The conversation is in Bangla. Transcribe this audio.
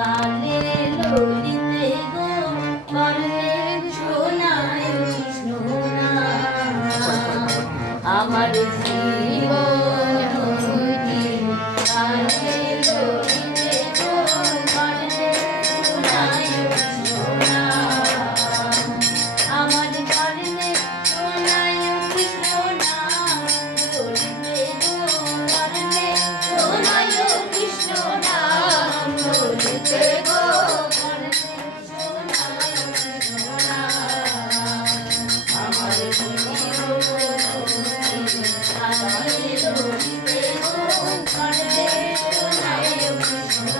গালে ললিতে গো কর্ণে শোনায় কৃষ্ণ নাম আমার জীবন হইতে গালে ললিতে গো কর্ণে শোনায় কৃষ্ণ নাম আমার কর্ণে শোনায় কৃষ্ণ নাম ললিতে গো কর্ণে শোনায় কৃষ্ণ নাম ললিতে গো কর্ণে শোনায় কৃষ্ণ নাম আমার জীবন হইতে গালে ললিতে গো কর্ণে শোনায় কৃষ্ণ